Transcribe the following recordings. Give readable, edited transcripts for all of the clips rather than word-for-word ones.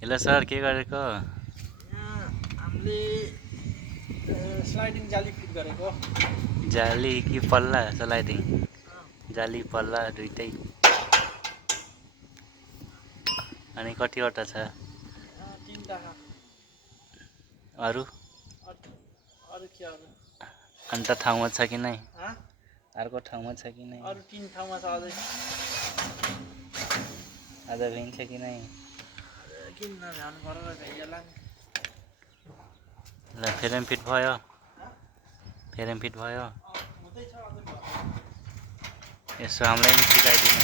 Hello sir, के गरेको? यहाँ हामीले स्लाइडिङ जाली फिट गरेको। जाली कि पल्ला स्लाइडिङ? जाली पल्ला दुइटै। अनि कतिवटा छ? 3टा। अरू अरू के अरू? अन्त ठाउँमा छ कि नै? हाँ? अर्को ठाउँमा छ कि नै? अरू 3 ठाउँमा छ अझै। आज भइन्छ कि नै? किन नभ्याउनु पर्यो र भइएला नि। ल फेरेम फिट भयो? फेरेम फिट भयो? हुँदैछ अझै भयो। यसो हामीलाई पनि सिकाइदिनु।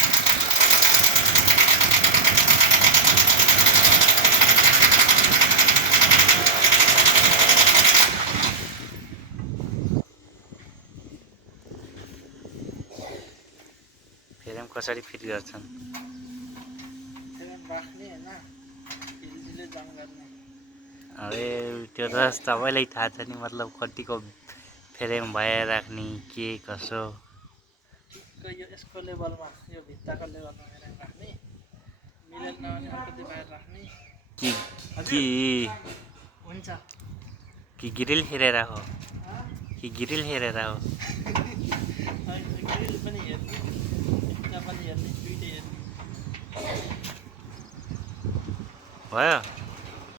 फेरेम कसरी फिट गर्छन्? फेरेम राख्ने हैन, हिलजिले जङ गर्ने। अरे त्यो त सबैलाई थाहा छ नि, मतलब कतिको फेरेम भएर राख्ने के कसो। ठिक्क यसको लेभलमा, यो भित्ताको लेभलमा फेरेम राख्ने। मिलेन भने अलिकति बाहिर राख्ने। कि हुन्छ। कि ग्रिल हेरेर हो? कि ग्रिल हेरेर हो? ग्रिल पनि हेर्ने, भित्ता पनि हेर्ने, दुइटै हेर्ने। भयो?